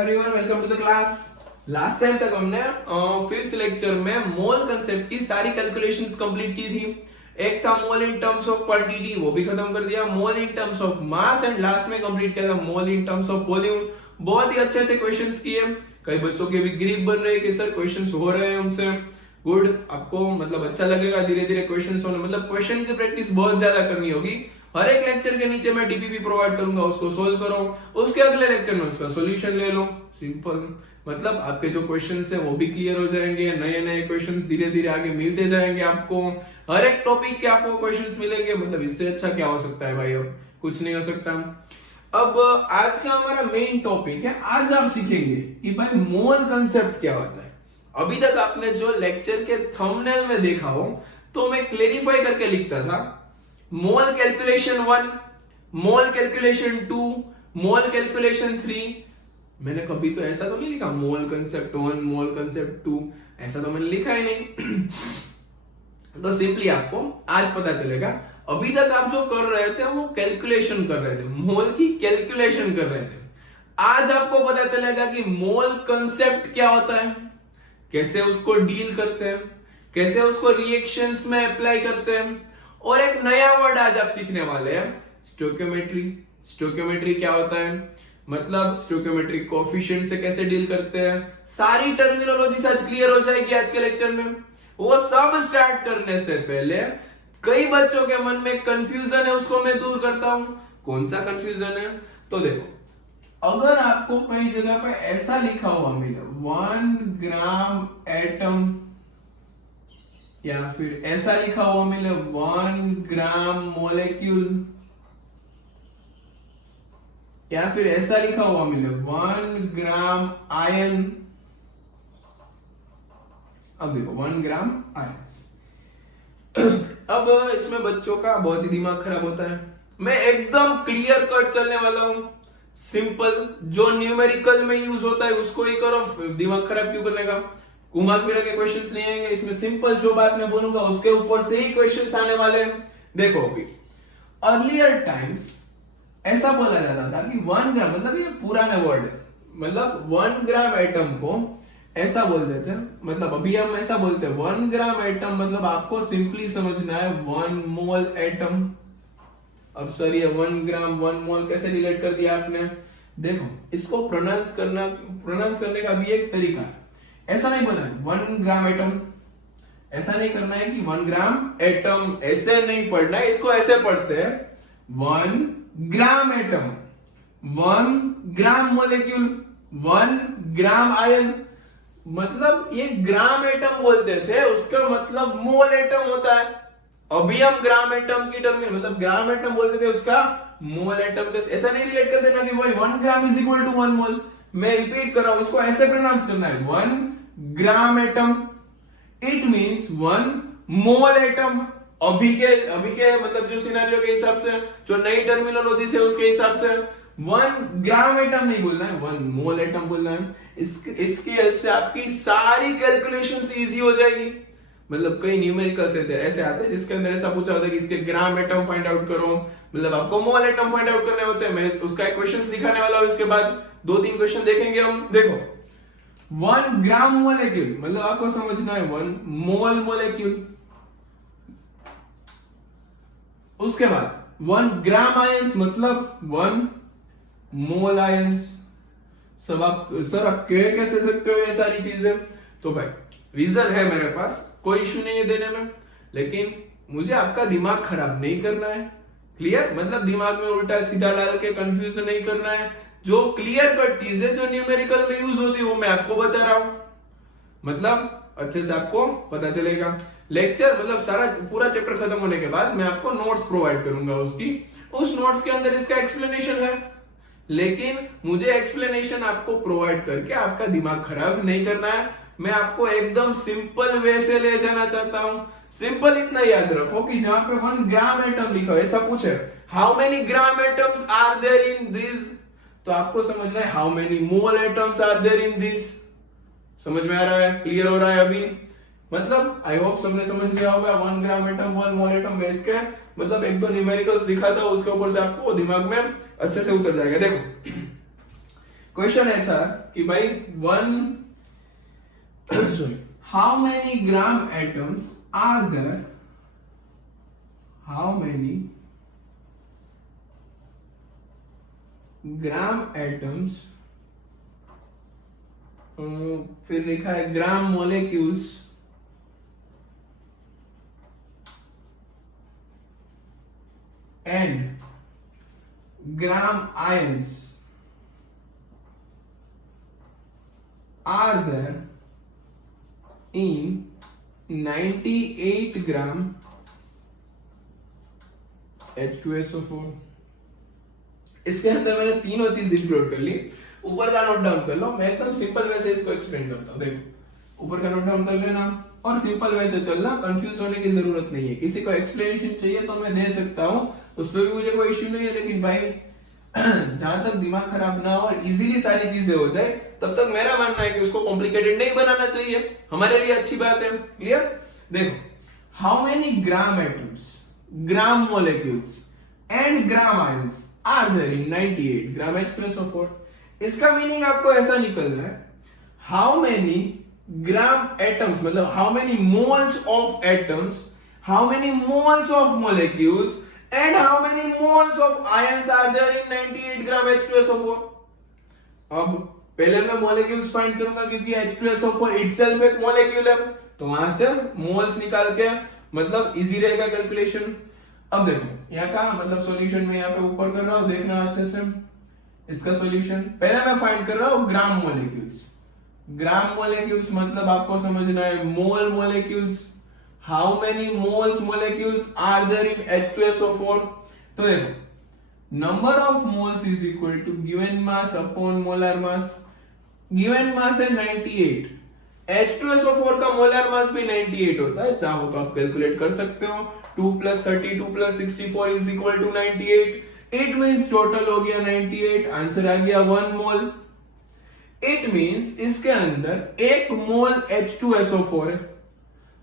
Everyone welcome to the class. Last time तक हमने fifth lecture में मोल कंसेप्ट की सारी कैलकुलेशंस कंप्लीट की थी। एक था mole in terms of quantity, वो भी खत्म कर दिया। Mole in terms of mass and last में कंप्लीट किया था mole in terms of volume. बहुत ही अच्छे क्वेश्चंस किए। कई बच्चों के भी ग्रीप बन रहे हैं कि सर क्वेश्चंस हो रहे हैं हमसे। गुड, आपको मतलब अच्छा लगेगा धीरे धीरे क्वेश्चंस होने, मतलब क्वेश्चन की प्रैक्टिस बहुत ज्यादा करनी होगी। हर एक लेक्चर के नीचे मैं डीपीपी प्रोवाइड करूंगा, उसको सोल्व करो, उसके अगले लेक्चर में उसका सॉल्यूशन ले लो। सिंपल, मतलब आपके जो क्वेश्चंस है वो भी क्लियर हो जाएंगे। नए नए क्वेश्चंस धीरे धीरे आगे मिलते जाएंगे आपको। हर एक टॉपिक के आपको क्वेश्चंस मिलेंगे। मतलब इससे अच्छा क्या हो सकता है भाई, अब कुछ नहीं हो सकता। अब आज का हमारा मेन टॉपिक है, आज आप सीखेंगे कि भाई मोल कंसेप्ट क्या होता है। अभी तक आपने जो लेक्चर के थंबनेल में देखा हो तो मैं क्लेरिफाई करके लिखता था मोल कैलकुलेशन 1, मोल कैलकुलेशन 2, मोल कैलकुलेशन 3। मैंने कभी तो ऐसा तो नहीं लिखा मोल कंसेप्ट 1, मोल कंसेप्ट 2, ऐसा तो मैंने लिखा ही नहीं। तो सिंपली आपको आज पता चलेगा। अभी तक आप जो कर रहे थे वो कैलकुलेशन कर रहे थे, मोल की कैलकुलेशन कर रहे थे। आज आपको पता चलेगा कि मोल कंसेप्ट क्या होता है, कैसे उसको डील करते हैं, कैसे उसको रिएक्शंस में अप्लाई करते हैं। और एक नया वर्ड आज आप सीखने वाले हैं, स्टोइकियोमेट्री। स्टोइकियोमेट्री क्या होता है, मतलब स्टोइकियोमेट्री कोएफिशिएंट से कैसे डील करते हैं। सारी टर्मिनोलॉजी आज क्लियर हो जाएगी आज के लेक्चर में। वो सब स्टार्ट करने से पहले कई बच्चों के मन में कंफ्यूजन है, उसको मैं दूर करता हूं। कौन सा कंफ्यूजन है, तो देखो, अगर आपको कई जगह पर ऐसा लिखा हुआ मिले 1 ग्राम एटम, या फिर ऐसा लिखा हुआ मिले 1 ग्राम मोलेक्यूल, या फिर ऐसा लिखा हुआ मिले 1 ग्राम आयन। अब देखो 1 ग्राम आयन। अब इसमें बच्चों का बहुत ही दिमाग खराब होता है। मैं एकदम क्लियर कट चलने वाला हूं, सिंपल, जो न्यूमेरिकल में यूज होता है उसको ही करो, दिमाग खराब क्यों करने का। घुमा फिरा के क्वेश्चंस नहीं आएंगे इसमें। सिंपल जो बात मैं बोलूंगा उसके ऊपर से ही क्वेश्चंस आने वाले हैं। देखो अभी अर्लियर टाइम्स ऐसा बोला जाता था कि 1 ग्राम, मतलब ये पुराना वर्ड है, मतलब 1 ग्राम एटम को ऐसा बोल देते हैं, मतलब अभी हम ऐसा बोलते हैं 1 ग्राम एटम, मतलब आपको सिंपली समझना है 1 मोल एटम। अब सर ये 1 ग्राम 1 मोल कैसे रिलेट कर दिया आपने। देखो इसको प्रोनाउंस करने का भी एक तरीका है। ऐसा नहीं बोलना है 1 ग्राम एटम, ऐसा नहीं करना है कि 1 ग्राम एटम, ऐसे नहीं पढ़ना है। इसको ऐसे पढ़ते हैं 1 ग्राम एटम, 1 ग्राम मोलेक्यूल, 1 ग्राम आयन। मतलब ये ग्राम एटम बोलते थे, उसका मतलब मोल एटम होता है। अभी हम ग्राम एटम की टर्म, मतलब ग्राम एटम बोलते थे, उसका मोल एटम। ऐसा नहीं रिलेट कर देना कि भाई 1 ग्राम इज इक्वल टू 1 मोल। मैं रिपीट कर रहा हूं, इसको ऐसे प्रोनाउंस करना है 1 gram atom, it means 1 mole atom. अभी के मतलब जो सिनेरियो के हिसाब से, जो नई टर्मिनोलॉजी से उसके हिसाब से 1 ग्राम एटम नहीं बोलना है, 1 मोल एटम बोलना है। इसकी हेल्प से आपकी सारी कैलकुलेशंस इजी हो जाएगी। मतलब कई न्यूमेरिकल्स ऐसे आते हैं जिसके अंदर ऐसा पूछा होता है कि इसके ग्राम एटम फाइंड आउट करो, मतलब आपको मोल एटम फाइंड आउट करने होते हैं। मैं उसका एक क्वेश्चंस दिखाने वाला हूं, इसके बाद 2-3 क्वेश्चन देखेंगे हम। देखो 1 ग्राम मोलेक्यूल, मतलब आपको समझना है 1 मोल मोलेक्यूल। उसके बाद 1 ग्राम आयंस, मतलब 1 मोल आयंस। सब आप सर आप कह कैसे सकते हो ये सारी चीजें। तो भाई रीजन है मेरे पास, कोई इश्यू नहीं है देने में, लेकिन मुझे आपका दिमाग खराब नहीं करना है। क्लियर, मतलब दिमाग में उल्टा सीधा डाल के कंफ्यूजन नहीं करना है। जो क्लियर कट चीजें जो न्यूमेरिकल में यूज होती है वो मैं आपको बता रहा हूं, मतलब अच्छे से आपको पता चलेगा। लेक्चर मतलब सारा पूरा चैप्टर खत्म होने के बाद मैं आपको नोट्स प्रोवाइड करूंगा उसकी, उस नोट्स के अंदर इसका एक्सप्लेनेशन है। लेकिन मुझे एक्सप्लेनेशन आपको प्रोवाइड करके आपका दिमाग खराब नहीं करना है। मैं आपको एकदम सिंपल वे से ले जाना चाहता हूं। सिंपल इतना याद रखो कि जहां पे 1 ग्राम एटम लिखा है, ऐसा पूछे how many gram atoms are there in this, तो आपको समझना है how many mole atoms are there in this. समझ में आ रहा है, क्लियर हो रहा है अभी। मतलब आई होप सबने समझ लिया होगा 1 ग्राम एटम 1 मोल एटम में इसके मतलब 1-2 न्यूमेरिकल्स दिखा था, उसके ऊपर से आपको दिमाग में अच्छे से उतर जाएगा। देखो क्वेश्चन ऐसा कि भाई how many gram atoms are there, how many gram atoms, फिर लिखा है gram molecules and gram ions are there in 98 gram H2SO4। इसके अंदर मैंने तीनों चीज इंक्लूड कर ली। ऊपर का नोट डाउन कर लो, मैं एकदम सिंपल वे से इसको एक्सप्लेन करता हूँ। देखो ऊपर का नोट डाउन कर लेना और सिंपल वे से चलना, कंफ्यूज होने की जरूरत नहीं है। किसी को एक्सप्लेनेशन चाहिए तो मैं दे सकता हूँ, उस पर भी मुझे कोई इश्यू नहीं है, लेकिन भाई जहां तक दिमाग खराब ना हो और इजीली सारी चीजें हो जाए तब तक मेरा मानना है कि उसको कॉम्प्लिकेटेड नहीं बनाना चाहिए, हमारे लिए अच्छी बात है। क्लियर? देखो how many gram atoms, gram molecules and gram ions are there in 98 gram H2SO4। इसका मीनिंग आपको ऐसा निकलना है, हाउ मेनी ग्राम एटम्स मतलब how many moles of atoms, how many moles of molecules and how many moles of ions are there in 98 gram H2SO4। अब पहले मैं molecules find करूंगा क्योंकि H2SO4 itself एक मोलेक्यूल है, तो वहां से मोल्स निकाल के मतलब इजी रहेगा कैलकुलेशन। अब देखो यहाँ का मतलब सॉल्यूशन में यहाँ पे ऊपर कर रहा हूं, देखना अच्छे से इसका सॉल्यूशन। पहले मैं फाइंड कर रहा हूं ग्राम मोलेक्यूल्स। ग्राम मोलेक्यूल्स मतलब आपको समझना है मोल molecules, how many moles molecules are there in H2SO4। तो देखो number of moles is equal to given mass upon molar mass। given mass है 98, H2SO4 का मोलर मास भी 98 होता है, चाहो तो आप कैलकुलेट कर सकते हो। 2 + 32 + 64 is equal to 98। It means total हो गया 98, आंसर आ गया 1 मोल। इट मींस इसके अंदर 1 मोल H2SO4 है।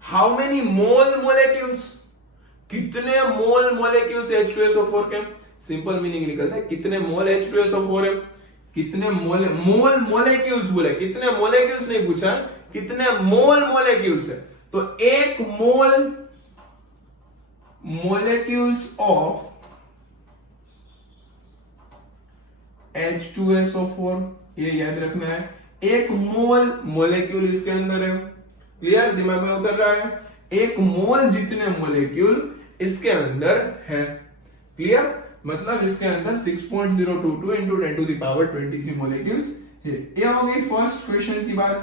हाउ मेनी मोल मोलेक्यूल्स, कितने मोल मोलेक्यूल्स H2SO4 के, सिंपल मीनिंग निकलता है कितने मोल H2SO4 है। कितने मोल मोलेक्यूल्स बोले, कितने मोलेक्यूल्स नहीं पूछा, कितने मोल मोलेक्यूल्स है। तो 1 मोल मोलेक्यूल्स ऑफ H2SO4, ये याद रखना है। 1 मोल मोलेक्यूल इसके अंदर है। क्लियर? दिमाग में उतर रहा है? 1 मोल जितने मोलेक्यूल इसके अंदर है। क्लियर? मतलब इसके अंदर 6.022 into 10⁻23 मोलेक्यूल्स है। ये हो गई फर्स्ट क्वेश्चन की बात।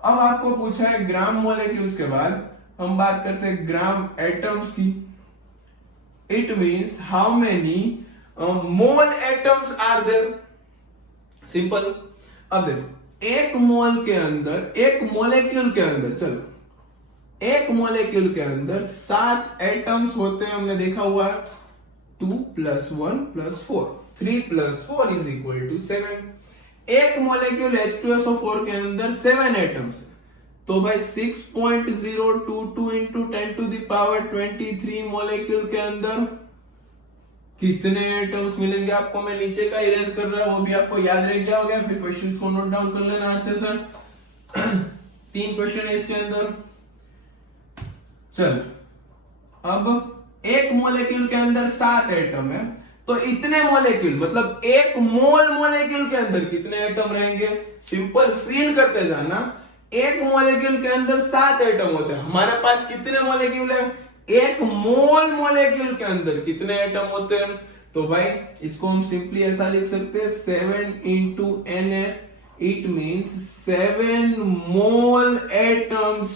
अब आपको पूछा है ग्राम मोलेक्यूल्स के बाद हम बात करते हैं ग्राम एटम्स की। It means how many mole atoms are there. Simple. अब देखो 1 मोल के अंदर, 1 मोलेक्यूल के अंदर, चलो 1 मोलेक्यूल के अंदर 7 एटम्स होते हैं, हमने देखा हुआ है। 2 + 1 + 4, 3 + 4 = 7। 1 मोलेक्यूल H2SO4 के अंदर 7 एटम्स, तो भाई 6.022 into 10⁻23 मोलेक्यूल के अंदर कितने एटम्स मिलेंगे आपको। मैं नीचे का इरेज कर रहा हूं, वो भी आपको याद रह गया होगा, फिर क्वेश्चंस को नोट डाउन कर लेना अच्छे से। 3 क्वेश्चन है इसके अंदर। चल अब 1 मोलेक्यूल के अंदर 7 एटम है, तो इतने मोलेक्यूल मतलब 1 मोल मोलेक्यूल के अंदर कितने एटम रहेंगे। सिंपल फील करते जाना। 1 मोलेक्यूल के अंदर 7 एटम होते हैं, हमारे पास कितने मोलेक्यूल है। 1 मोल मोलेक्यूल के अंदर कितने एटम होते हैं। तो भाई इसको हम सिंपली ऐसा लिख सकते हैं 7 into Na। It means 7 mole atoms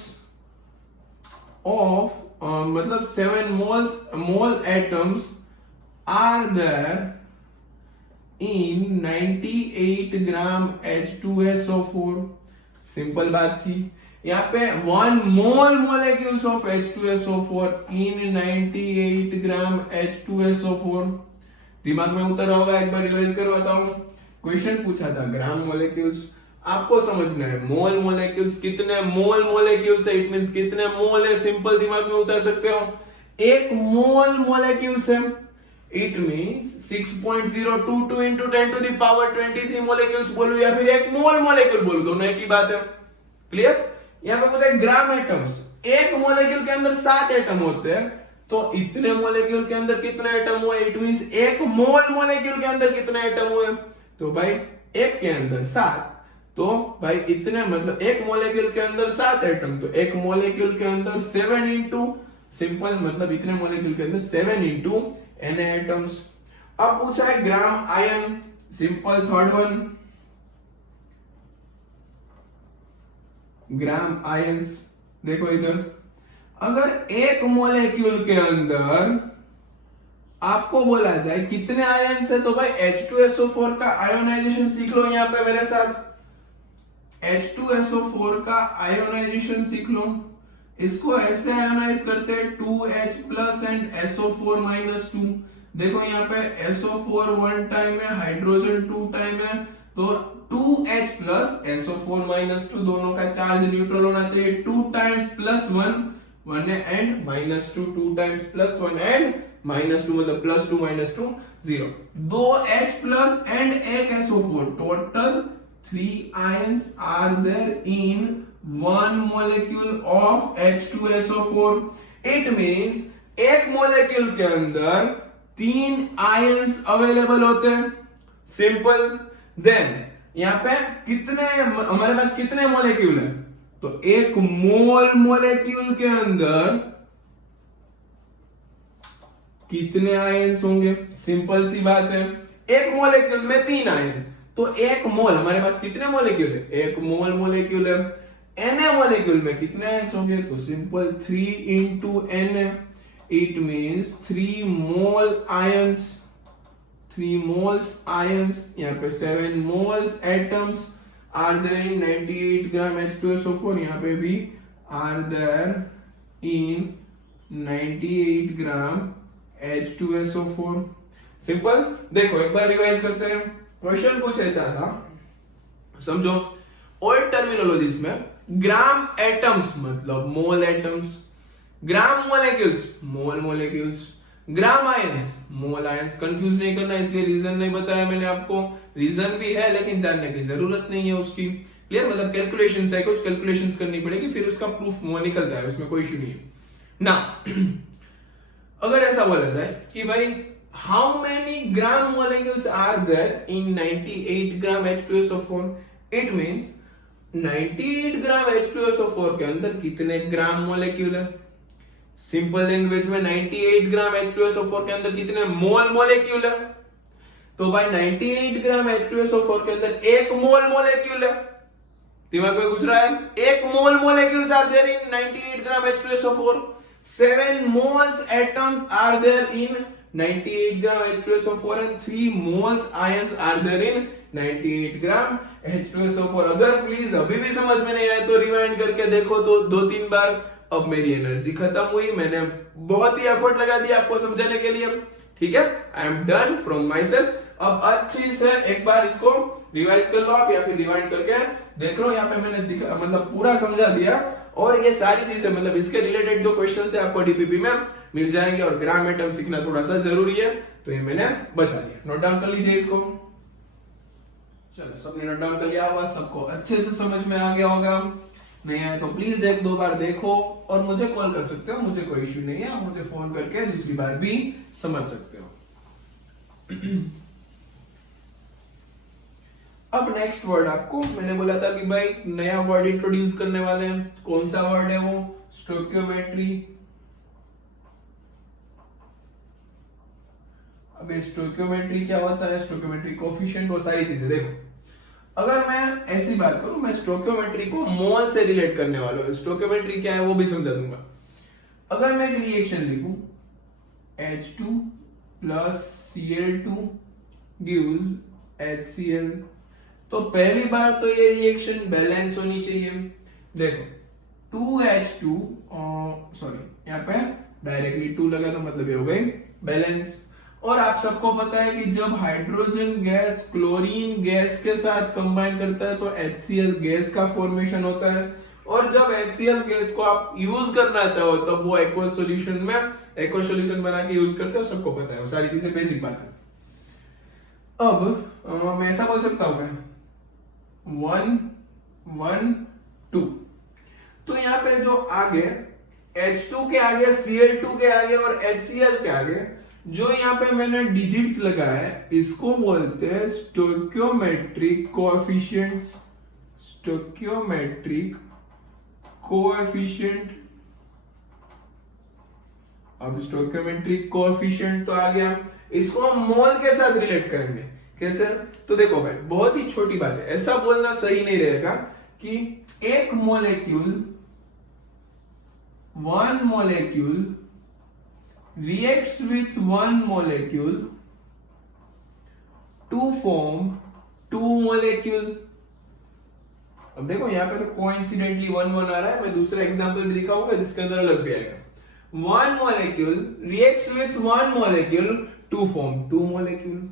of मतलब 7 mole atoms are there in 98 gram H2SO4। Simple बात थी। यहाँ पे 1 मोल molecules of H2SO4 in 98 gram H2SO4। दिमाग में उतर होगा, एक बार रिवाइज करवाता हूं। क्वेश्चन पूछा था ग्राम मोलेक्यूल्स, आपको समझना है मोल मोलेक्यूल्स, कितने मोल मोलेक्यूल्स है, इट मींस कितने मोल है। सिंपल दिमाग में उतर सकते हो। 1 मोल मोलेक्यूल्स है, it means 6.022 into 10 to the power 23 molecules बोलूं या फिर एक मोल मोलेक्यूल बोलूं, दोनों एक ही बात है। क्लियर? यहाँ पे पूछा है ग्राम एटम्स, एक मोलेक्यूल के अंदर 7 एटम होते हैं, तो इतने मोलेक्यूल के अंदर कितने एटम हुए? इट मींस एक मोल मोलेक्यूल के अंदर कितने एटम हुए? तो भाई एक के अंदर 7, तो भाई इतने मतलब एक मोलेक्यूल के अंदर 7 एटम, तो एक मोलेक्यूल के अंदर 7 इंटू सिंपल मतलब इतने मोलेक्यूल के अंदर 7 इंटू Na एटम्स। अब पूछा है ग्राम आयन, सिंपल थर्ड वन, ग्राम आयंस। देखो इधर, अगर एक मोलेक्यूल के अंदर आपको बोला जाए कितने आयन्स है, तो भाई H2SO4 का आयोनाइजेशन सीख लो यहां पे मेरे साथ। H2SO4 का आयोनाइजेशन सीख लो। इसको ऐसे आयोनाइज करते हैं 2H plus and SO4 minus 2। देखो यहाँ पे SO4 1 टाइम है, हाइड्रोजन 2 टाइम है, तो 2H प्लस SO4 माइनस 2 दोनों का चार्ज न्यूट्रल होना चाहिए। 2 times plus 1 and minus 2 times plus 1 and minus 2 मतलब plus 2 minus 2 0। 2H plus and एक SO4, total 3 ions are there in one molecule of H2SO4। It means एक molecule के अंदर 3 ions available होते हैं, सिंपल। देन यहाँ पे कितने हमारे पास कितने मोलेक्यूल है, तो एक मोल मोलेक्यूल के अंदर कितने आयन्स होंगे? सिंपल सी बात है, एक मोलेक्यूल में 3 आयन, तो एक मोल हमारे पास कितने मोलेक्यूल है? एक मोल मोलेक्यूल है। Na मोलेक्यूल में कितने आयन्स होंगे? तो simple 3 into Na, it means 3 mole ions, 3 moles ions. यहाँ पे 7 moles atoms are there in 98 gram H2SO4, यहाँ पे भी are there in 98 gram H2SO4। Simple. देखो एक बार रिवाइज करते हैं। क्वेश्चन कुछ ऐसा था, समझो, ओल्ड टर्मिनोलॉजीज में ग्राम एटम्स मतलब मोल एटम्स, ग्राम मोलेक्यूल्स मोल मोलेक्यूल्स, ग्राम आयंस मोल आयंस। कंफ्यूज नहीं करना, इसलिए रीजन नहीं बताया मैंने आपको। रीजन भी है लेकिन जानने की जरूरत नहीं है उसकी। क्लियर? मतलब कैलकुलेशंस है, कुछ कैलकुलेशंस करनी पड़ेगी, फिर उसका प्रूफ वो निकलता है, उसमें कोई इशू नहीं है ना। अगर ऐसा बोला जाए कि भाई how many gram molecules are there in 98 gram H2SO4, it means 98 gram H2SO4 के अंदर कितने ग्राम मोलेक्यूल है? सिंपल लैंग्वेज में 98 ग्राम H2SO4 के अंदर कितने मोल मोलेक्यूल है? तो भाई 98 ग्राम H2SO4 के अंदर एक मोल मोलेक्यूल है। दिमाग में घुस रहा है? एक mole molecules are there in 98 gram H2SO4। 7 moles atoms are there in 98 gram H2SO4 and 3 moles ions are there in 98 gram H2SO4। अगर प्लीज अभी भी समझ में नहीं आए तो रिवाइंड करके देखो तो 2-3 बार। अब मेरी एनर्जी खत्म हुई, मैंने बहुत ही एफर्ट लगा दिया आपको समझाने के लिए, ठीक है? I am done from my self. अब अच्छी से एक बार इसको रिवाइज कर लो आप, या फिर रिवाइंड करके देख लो। यहाँ पे मैंने मतलब पूरा समझा दिया, और ये सारी चीजें मतलब इसके रिलेटेड जो क्वेश्चन है आपको डीपीपी में मिल जाएंगे। और ग्राम एटम सीखना थोड़ा सा जरूरी है, तो ये मैंने बता दिया। नोट डाउन कर लीजिए इसको। चलो, सबने नोट डाउन कर लिया होगा, सबको अच्छे से समझ में आ गया होगा। नहीं आया तो प्लीज 1-2 बार देखो, और मुझे कॉल कर सकते हो, मुझे कोई इश्यू नहीं है। मुझे फोन करके दूसरी बार भी समझ सकते हो। अब नेक्स्ट वर्ड आपको मैंने बोला था कि भाई नया वर्ड इंट्रोड्यूस करने वाले हैं। कौन सा वर्ड है वो? स्टोइकियोमेट्री। अब स्टोइकियोमेट्री क्या होता है? स्टोइकियोमेट्री कोफिशिएंट, वो सारी चीजें। देखो, अगर मैं ऐसी बात करूं, मैं स्टोइकियोमेट्री को मोल से रिलेट करने वाला हूं। स्टोइकियोमेट्री क्या है वो भी समझा दूंगा। अगर मैं एक रिएक्शन लिखूं H2 plus Cl2 gives HCl, तो पहली बार तो ये रिएक्शन बैलेंस होनी चाहिए। देखो 2H2 सॉरी, यहाँ पे डायरेक्टली 2 लगा तो मतलब ये हो गई बैलेंस। और आप सबको पता है कि जब हाइड्रोजन गैस क्लोरीन गैस के साथ कंबाइन करता है तो HCl गैस का फॉर्मेशन होता है। और जब HCl गैस को आप यूज करना चाहो तब वो एक्वस सॉल्यूशन बना के यूज करते हो, सबको पता है, वो सारी चीजें बेसिक बात है। अब मैं ऐसा बोल सकता हूं 1 1 2, तो यहाँ पे जो आगे H2 के आगे, Cl2 के आगे और HCl के आगे जो यहाँ पे मैंने डिजिट्स लगाया है, इसको बोलते हैं स्टोइकियोमेट्रिक कोएफिशिएंट्स। Stoichiometric coefficient. अब स्टोइकियोमेट्रिक कोएफिशिएंट तो आ गया, इसको हम मोल के साथ रिलेट करेंगे। कैसे? तो देखो भाई, बहुत ही छोटी बात है, ऐसा बोलना सही नहीं रहेगा कि एक molecule, one molecule reacts with one molecule to form two molecule। अब देखो यहाँ पे तो कोइंसिडेंटली 1 1 आ रहा है, मैं दूसरा एग्जांपल भी दिखाऊंगा जिसके अंदर अलग भी आएगा। one molecule reacts with one molecule to form two molecule।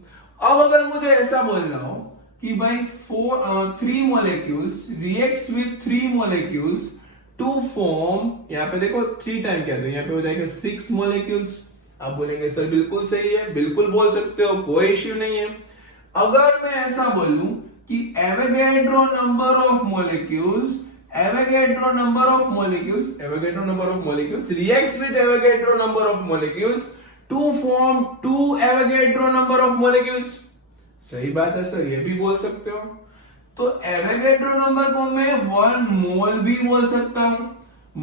अब अगर मुझे ऐसा बोलना हो कि भाई 3 molecules reacts with 3 molecules to form, यहाँ पे देखो 3 टाइम क्या है, यहाँ पे हो जाएगा 6 मोलेक्यूल्स। आप बोलेंगे सर बिल्कुल सही है, बिल्कुल बोल सकते हो, कोई इश्यू नहीं है। अगर मैं ऐसा बोलूं कि Avogadro number of molecules reacts with Avogadro number of molecules to form 2 Avogadro number of molecules. सही बात है सर, ये भी बोल सकते हो। तो एवोगैड्रो नंबर को मैं 1 मोल भी बोल सकता हूं।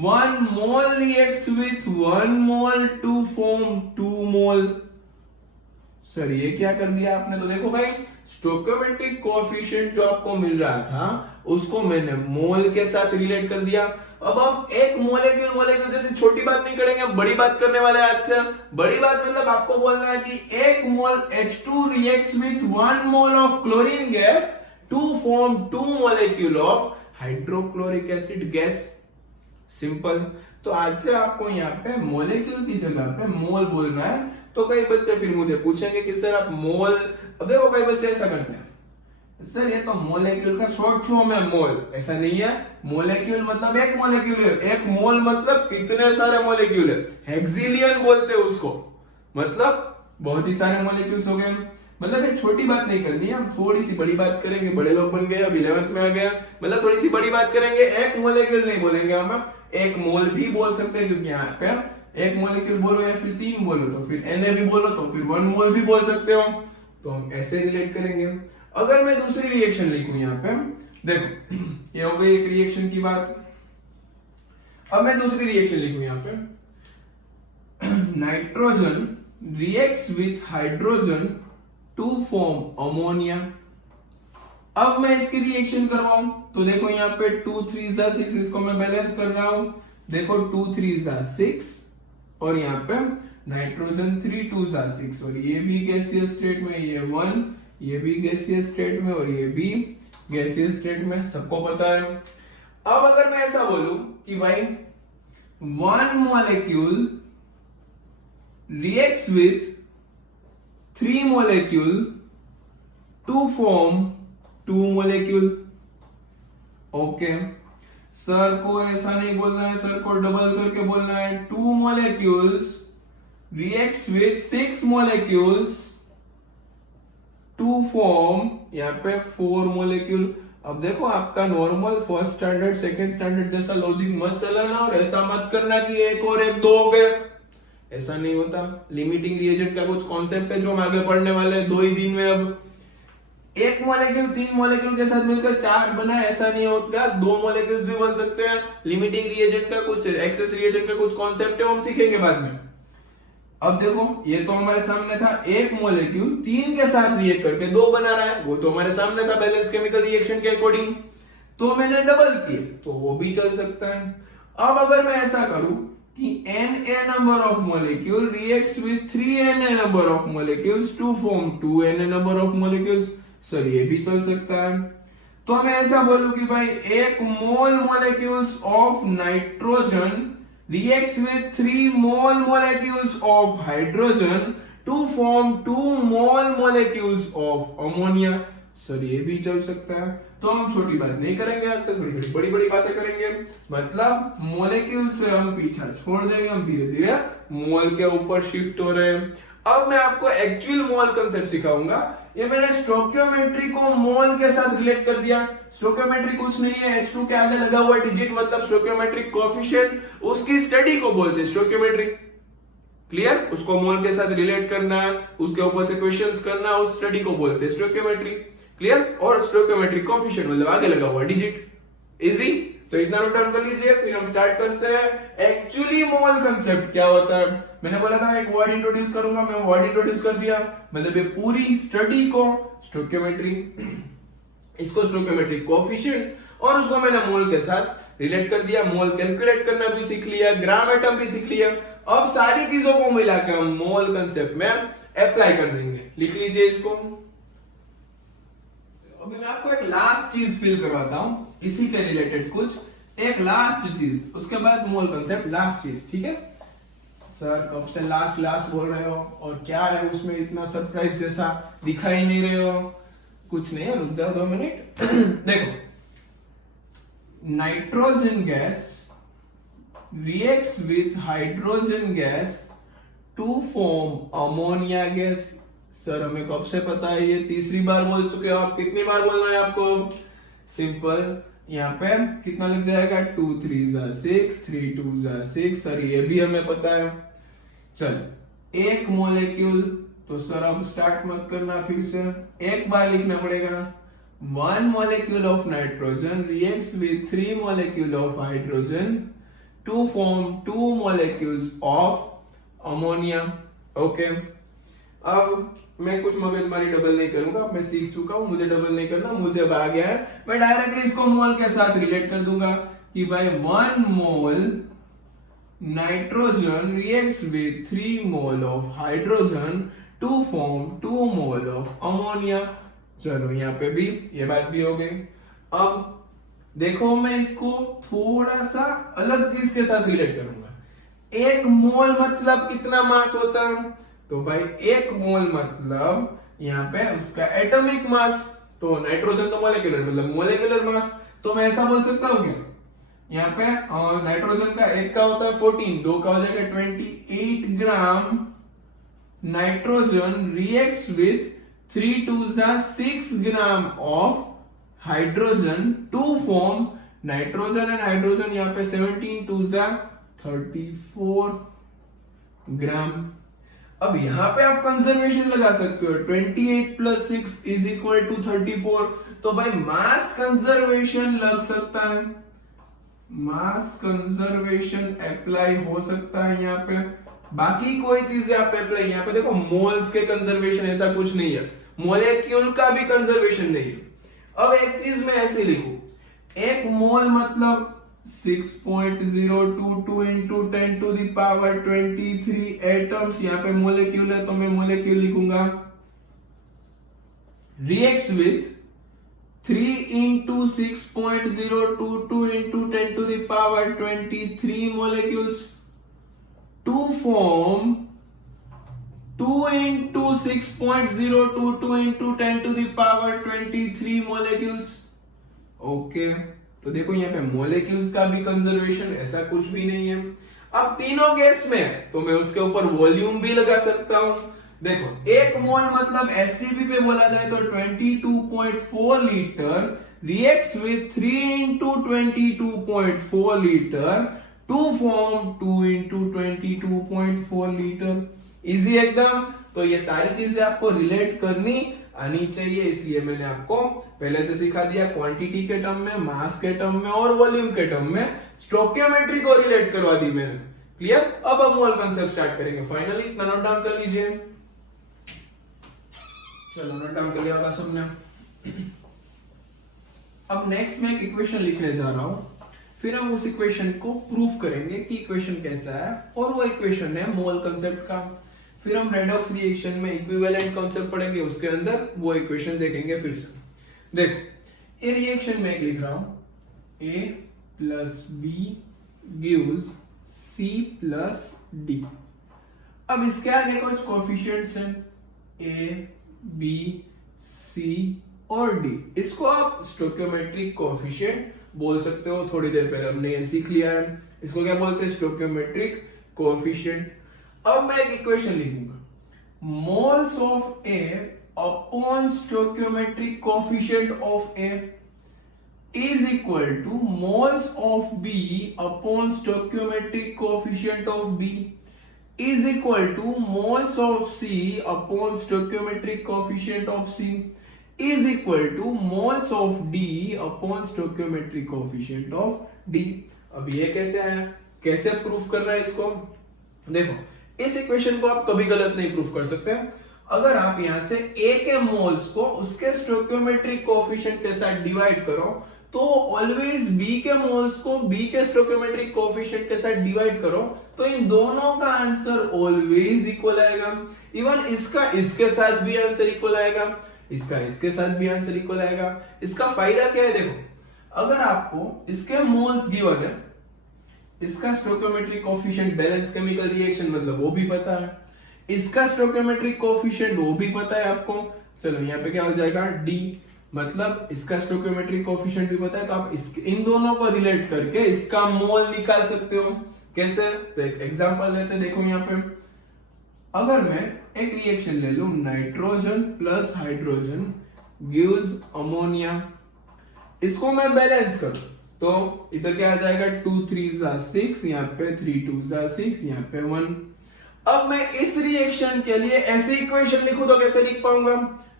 1 mole reacts with 1 mole to form 2 mole. Sir ये क्या कर दिया आपने? तो देखो भाई, स्टोइकियोमेट्रिक कोएफिशिएंट जो आपको मिल रहा था उसको मैंने मोल के साथ रिलेट कर दिया। अब हम एक मोलेक्यूल जैसे छोटी बात नहीं करेंगे, हम बड़ी बात करने वाले आज से। बड़ी बात मतलब आपको बोलना है कि एक मोल H2 reacts with 1 mole of chlorine gas to form 2 molecule of hydrochloric acid gas. Simple. तो आज से आपको यहाँ पे मोलेक्यूल की जगह पे मोल बोलना है। तो कई बच्चे फिर मुझे पूछेंगे कि सर आप मोल, अब देखो कई बच्चे ऐसा करते हैं, सर ये तो मोलेक्यूल का शॉर्ट फॉर्म है मोल। ऐसा नहीं है, मोलेक्यूल मतलब एक मोलेक्यूल है, एक मोल मतलब कितने सारे मोलेक्यूल है, हेक्सिलियन बोलते हैं उसको, मतलब बहुत ही सारे मोलेक्यूल्स हो गए। मतलब एक छोटी बात नहीं करनी है, हम थोड़ी सी बड़ी बात करेंगे। बड़े लोग बन गए, अब 11th में आ गया, मतलब थोड़ी सी बड़ी बात करेंगे। एक मोलेक्यूल नहीं बोलेंगे हम, एक मोल भी बोल सकते हैं, क्योंकि यहाँ पे एक मोलेक्यूल बोलो या फिर 3 बोलो तो फिर Na भी बोलो तो फिर 1 मोल भी बोल सकते हो। तो हम ऐसे रिलेट करेंगे। अगर मैं दूसरी रिएक्शन लिखूं यहाँ पे, देखो ये हो गई एक रिएक्शन की बात। अब मैं दूसरी रिएक्शन लिखूं यहाँ पे, nitrogen reacts with hydrogen to form ammonia. अब मैं इसकी रिएक्शन करवाऊं तो देखो यहाँ पे 2 3 6, इसको मैं बैलेंस कर रहा हूं। देखो 2 3 6 और यहाँ पे नाइट्रोजन 3 2 6, और ये भी गैसीय स्टेट में, ये 1, ये भी गैसीय स्टेट में और ये भी गैसीय स्टेट में, सबको पता है। अब अगर मैं ऐसा बोलूं कि भाई 1 molecule reacts with 3 molecule to form 2 molecule। Okay, sir को ऐसा नहीं बोलना है, सर को डबल करके बोलना है। 2 molecules reacts with 6 molecules to form यहाँ पे 4 molecule। अब देखो आपका normal first standard second standard जैसा लॉजिक मत चलाना, और ऐसा मत करना कि एक और एक 2 हो गए, ऐसा नहीं होता। लिमिटिंग रिएजेंट का कुछ कॉन्सेप्ट है जो हम आगे पढ़ने वाले हैं 2 ही दिन में। अब एक मोलेक्यूल 3 मोलेक्यूल के साथ मिलकर 4 बना, ऐसा नहीं होता, 2 मोलेक्यूल्स भी बन सकते हैं। लिमिटिंग रिएजेंट का कुछ, एक्सेस रिएजेंट का कुछ कॉन्सेप्ट है, हम सीखेंगे बाद में। अब देखो ये तो हमारे सामने था, एक मोलेक्यूल 3 के साथ रिएक्ट करके 2 बना रहा है, वो तो हमारे सामने था बैलेंस केमिकल रिएक्शन के अकॉर्डिंग। तो मैंने डबल किए तो वो भी चल सकता है। अब अगर मैं ऐसा करूं कि Na number of molecule reacts with 3Na number of molecules to form 2Na number of molecules, sir ये भी चल सकता है। तो मैं ऐसा बोलूं कि भाई एक मोल molecules of nitrogen reacts with 3 mole molecules of hydrogen to form 2 mole molecules of ammonia, sir ये भी चल सकता है। तो हम छोटी बात नहीं करेंगे, आपसे थोड़ी थोड़ी बड़ी बड़ी बातें करेंगे। मतलब मोलेक्यूल से हम पीछा छोड़ देंगे, हम धीरे धीरे मोल के ऊपर शिफ्ट हो रहे हैं। अब मैं आपको एक्चुअल मोल कंसेप्ट सिखाऊंगा। ये मैंने स्टोइकियोमेट्री को मोल के साथ रिलेट कर दिया। स्टोइकियोमेट्री कुछ नहीं है, H2 के आगे लगा हुआ डिजिट मतलब स्टोइकियोमेट्रिक कोएफिशिएंट, उसकी स्टडी को बोलते हैं स्टोइकियोमेट्री। क्लियर? उसको मोल के साथ रिलेट करना, उसके ऊपर से क्वेश्चंस करना, उस स्टडी को बोलते हैं स्टोइकियोमेट्री। क्लियर? और स्टोइकियोमेट्रिक कोएफिशिएंट मतलब आगे लगा हुआ डिजिट। इजी? तो इतना नोट डाउन कर लीजिए, फिर हम स्टार्ट करते हैं। एक्चुअली मोल कंसेप्ट क्या होता है? मैंने बोला था एक वर्ड इंट्रोड्यूस करूंगा, मैं वर्ड इंट्रोड्यूस कर दिया। मतलब ये पूरी स्टडी को स्टोइकियोमेट्री, इसको स्टोइकियोमेट्रिक कोएफिशिएंट और उसको मैंने मोल के साथ रिलेट कर दिया। मोल कैलकुलेट करना भी सीख लिया, ग्राम एटम भी सीख लिया। अब सारी चीजों को मिलाकर हम मोल कंसेप्ट में अप्लाई कर देंगे। लिख लीजिए इसको। अभी मैं आपको एक लास्ट चीज फील करवाता हूं, इसी के रिलेटेड कुछ एक लास्ट चीज, उसके बाद मोल कंसेप्ट, लास्ट चीज। ठीक है सर, कब से लास्ट लास्ट बोल रहे हो और क्या है उसमें इतना सरप्राइज जैसा दिखाई नहीं रहे हो? कुछ नहीं है, रुक जाओ 2 मिनट। देखो, nitrogen gas reacts with hydrogen gas to form ammonia gas। Sir हमें कब से पता है? ये तीसरी बार बोल चुके हो आप। कितनी बार बोलना है आपको? सिंपल, यहाँ पे कितना लग जाएगा? 2 3 जा 6, 3 2 जा 6। सर ये भी हमें पता है। चल, एक मोलेक्यूल, तो सर अब स्टार्ट मत करना, फिर से एक बार लिखना पड़ेगा। 1 molecule of nitrogen reacts with 3 molecule of hydrogen to form 2 molecules of ammonia। Okay, अब मैं कुछ मगजमारी डबल नहीं करूंगा, मैं सीख चुका हूं, मुझे डबल नहीं करना, मुझे अब आ गया है। मैं डायरेक्टली इसको मोल के साथ रिलेट कर दूंगा कि भाई 1 mole nitrogen reacts with 3 mole of hydrogen to form 2 mole of ammonia. चलो यहाँ पे भी ये बात भी हो गई। अब देखो, मैं इसको थोड़ा सा अलग चीज के साथ रिलेट करूंगा। 1 मोल मतलब कितना मास होता है? तो भाई 1 मोल मतलब यहाँ पे उसका एटॉमिक मास। तो नाइट्रोजन तो मोलेकुलर मतलब मोलेकुलर मास। तो मैं ऐसा बोल सकता हूँ क्या? यहाँ पे नाइट्रोजन का 1 का होता है 14, 2 का हो जाएगा 28 gram nitrogen reacts with 3 2 6 gram of hydrogen to form nitrogen and hydrogen. यहाँ पे 17 2 34 ग्राम। अब यहाँ पे आप कंजर्वेशन लगा सकते हो, 28 + 6 = 34। तो भाई मास कंजर्वेशन लग सकता है, मास कंजर्वेशन अप्लाई हो सकता है यहाँ पे। बाकी कोई चीज यहाँ पे अप्लाई, यहाँ पे देखो मोल्स के कंजर्वेशन ऐसा कुछ नहीं है, मोलेक्यूल का भी कंजर्वेशन नहीं है। अब एक चीज मैं ऐसे लिखूं, 1 मोल मतलब 6.022 into 10⁻23 एटम्स। यहाँ पे मोलेक्यूल है तो मैं मोलेक्यूल लिखूंगा। Reacts with 3 into 6.022 into 10⁻23 molecules to form 2 into 6.022 into 10⁻23 molecules। Okay, तो देखो यहाँ पे मोलेक्यूल्स का भी कंजर्वेशन ऐसा कुछ भी नहीं है। अब तीनों गैस में तो मैं उसके ऊपर वॉल्यूम भी लगा सकता हूं। देखो 1 मोल मतलब एसटीपी पे बोला जाए तो 22.4 litre reacts with 3 into 22.4 litre to form 2 into 22.4 litre. Easy एकदम। तो ये सारी चीजें आपको रिलेट करनी आनी चाहिए, इसलिए मैंने आपको पहले से सिखा दिया। क्वांटिटी के टर्म में, मास के टर्म में और वॉल्यूम के टर्म में स्टोइकियोमेट्री को रिलेट करवा दी मैंने। क्लियर? अब हम मोल कांसेप्ट स्टार्ट करेंगे। फाइनली इतना नोट डाउन कर लीजिए। चलो नोट डाउन कर लिया होगा सबने। अब नेक्स्ट मैं एक इक्वेशन लिखने जा रहा हूं, फिर हम उस इक्वेशन को प्रूफ करेंगे कि इक्वेशन कैसा है, और वो इक्वेशन है मोल कांसेप्ट का। फिर हम रेडॉक्स रिएक्शन में इक्विवेलेंट कांसेप्ट पढ़ेंगे, उसके अंदर वो इक्वेशन देखेंगे फिर से। देखो ये रिएक्शन में एक लिख रहा हूं, A + B gives C + D। अब इसके आगे कुछ कोएफिशिएंट्स हैं A B C और डी, इसको आप स्टोइकियोमेट्रिक कोएफिशिएंट बोल सकते हो। थोड़ी देर पहले हमने ये सीख लिया है, इसको क्या बोलते हैं, स्टोइकियोमेट्रिक कोएफिशिएंट। अब मैं एक इक्वेशन लिखूंगा, moles of A upon stoichiometric coefficient of A is equal to moles of B upon stoichiometric coefficient of B is equal to moles of C upon stoichiometric coefficient of C is equal to moles of D upon stoichiometric coefficient of D। अब ये कैसे आया, कैसे proof कर रहा है इसको? देखो, इस इक्वेशन को आप कभी गलत नहीं प्रूफ कर सकते। अगर आप यहां से A के मोल्स को उसके स्टोइकियोमेट्रिक कोएफिशिएंट के साथ डिवाइड करो तो ऑलवेज B के मोल्स को B के स्टोइकियोमेट्रिक कोएफिशिएंट के साथ डिवाइड करो तो इन दोनों का आंसर ऑलवेज इक्वल आएगा। इवन इसका इसके साथ भी आंसर इक्वल आएगा, इसका इसके साथ भी आंसर इक्वल आएगा। इसका फायदा क्या है? देखो, अगर आपको इसके मोल्स गिवन है, इसका stoichiometric coefficient balance chemical reaction मतलब वो भी पता है, इसका स्टोइकियोमेट्रिक कोएफिशिएंट वो भी पता है आपको। चलो यहाँ पे क्या हो जाएगा, डी, मतलब इसका स्टोइकियोमेट्रिक कोएफिशिएंट भी पता है, तो आप इन दोनों को रिलेट करके इसका मोल निकाल सकते हो। कैसे? तो एक एग्जांपल लेते हैं। देखो यहाँ पे, अगर मैं एक रिएक्शन ले लूं, nitrogen plus hydrogen gives ammonia, इसको मैं बैलेंस करूं तो इधर क्या आ जाएगा, 2 3 6, यहाँ पे 3 2 6, यहाँ पे 1। अब मैं इस रिएक्शन के लिए ऐसे इक्वेशन लिखूं तो कैसे लिख पाऊंगा?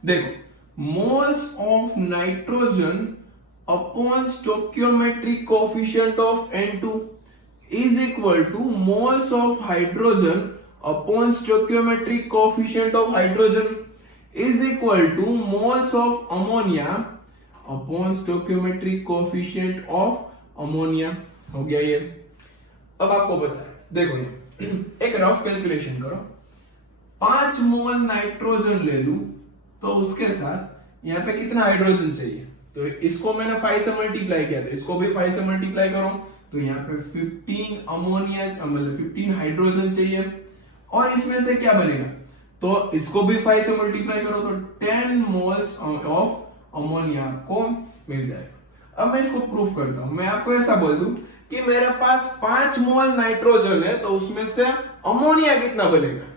देखो, moles of nitrogen upon stoichiometric coefficient of N2 is equal to moles of hydrogen upon stoichiometric coefficient of hydrogen is equal to moles of ammonia upon stoichiometric coefficient of ammonia। हो गया ये। अब आपको पता है, देखो ये एक रफ कैलकुलेशन करो, 5 मोल नाइट्रोजन ले लूं तो उसके साथ यहाँ पे कितना हाइड्रोजन चाहिए, तो इसको मैंने 5 से मल्टीप्लाई किया था, इसको भी 5 से मल्टीप्लाई करो तो यहाँ पे 15 अमोनिया मतलब 15 हाइड्रोजन चाहिए। और इसमें से क्या बनेगा, तो इसको भी 5 से मल्टीप्लाई करो तो 10 मोल्स ऑफ अमोनिया आपको मिल जाएगा। अब मैं इसको प्रूफ करता हूं। मैं आपको ऐसा बोल दूं कि मेरे पास 5 मोल नाइट्रोजन है तो उसमें से अमोनिया कितना बनेगा।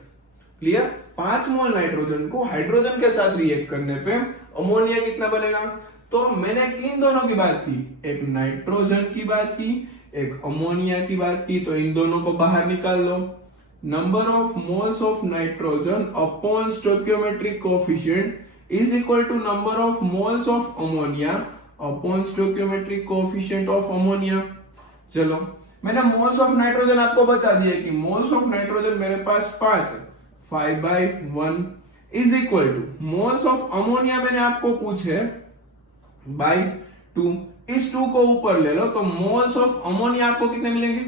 क्लियर? 5 मोल नाइट्रोजन को हाइड्रोजन के साथ रिएक्ट करने पे अमोनिया कितना बनेगा। तो मैंने किन दोनों की बात की, एक नाइट्रोजन की बात की, एक अमोनिया की बात की, तो इन दोनों को बाहर निकाल लो। Number of moles of nitrogen upon stoichiometric coefficient is equal to number of moles of ammonia upon stoichiometric coefficient of ammonia. चलो, मैंने मोल्स ऑफ नाइट्रोजन आपको बता दिया कि मोल्स ऑफ नाइट्रोजन मेरे पास 5 है, 5/1 is equal to moles of ammonia मैंने आपको पूछे बाय 2। इस 2 को ऊपर ले लो तो मोल्स ऑफ अमोनिया आपको कितने मिलेंगे,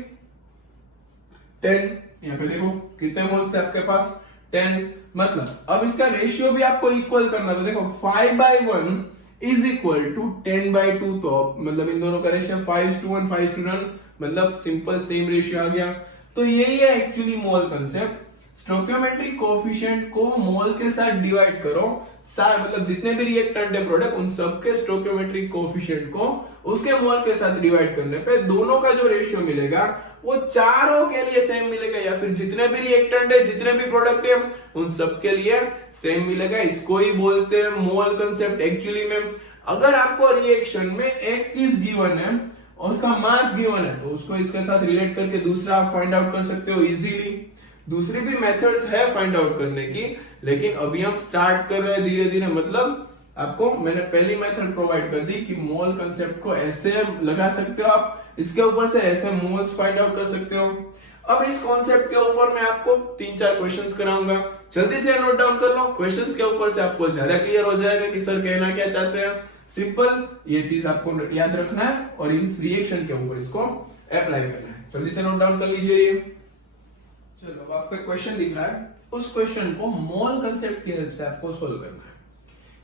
10। यहाँ पे देखो कितने मोल्स थे आपके पास, 10। मतलब अब इसका रेशियो भी आपको इक्वल करना, तो देखो 5/1 इज इक्वल टू 10/2, तो मतलब इन दोनों का रेशियो 5:1 5:1, मतलब सिंपल सेम रेशियो आ गया। तो यही है एक्चुअली मोल कंसेप्ट। स्टोइकियोमेट्रिक कोएफिशिएंट को मोल के साथ डिवाइड करो, मतलब जितने भी रिएक्टेंट है प्रोडक्ट उन सबके स्टोइकियोमेट्रिक कोएफिशिएंट को उसके मोल के साथ डिवाइड करने पे दोनों का जो रेशियो मिलेगा वो चारों के लिए सेम मिलेगा, या फिर जितने भी रिएक्टेंट है जितने भी प्रोडक्ट है उन सबके लिए सेम मिलेगा। इसको ही बोलते हैं मोल कंसेप्ट एक्चुअली में। अगर आपको रिएक्शन में एक चीज गिवन है और उसका मास गिवन है तो उसको इसके साथ रिलेट करके दूसरा आप फाइंड आउट कर सकते हो इजीली। दूसरी भी मेथड्स है फाइंड आउट करने की, लेकिन अभी हम स्टार्ट कर रहे हैं धीरे धीरे। मतलब आपको मैंने पहली मेथड प्रोवाइड कर दी कि मोल कंसेप्ट को ऐसे लगा सकते हो आप, इसके ऊपर से ऐसे मोल्स फाइंड आउट कर सकते हो। अब इस कॉन्सेप्ट के ऊपर मैं आपको 3-4 क्वेश्चंस कराऊंगा, जल्दी से नोट डाउन कर लो। क्वेश्चंस के ऊपर से आपको ज्यादा क्लियर हो जाएगा कि सर कहना क्या चाहते हैं। सिंपल ये चीज आपको याद रखना है और इस रिएक्शन के ऊपर इसको अप्लाई करना है। जल्दी से नोट डाउन कर लीजिए। चलो, अब आपको क्वेश्चन दिख रहा है, उस क्वेश्चन को मोल कंसेप्ट की हेल्प से आपको सोल्व करना है।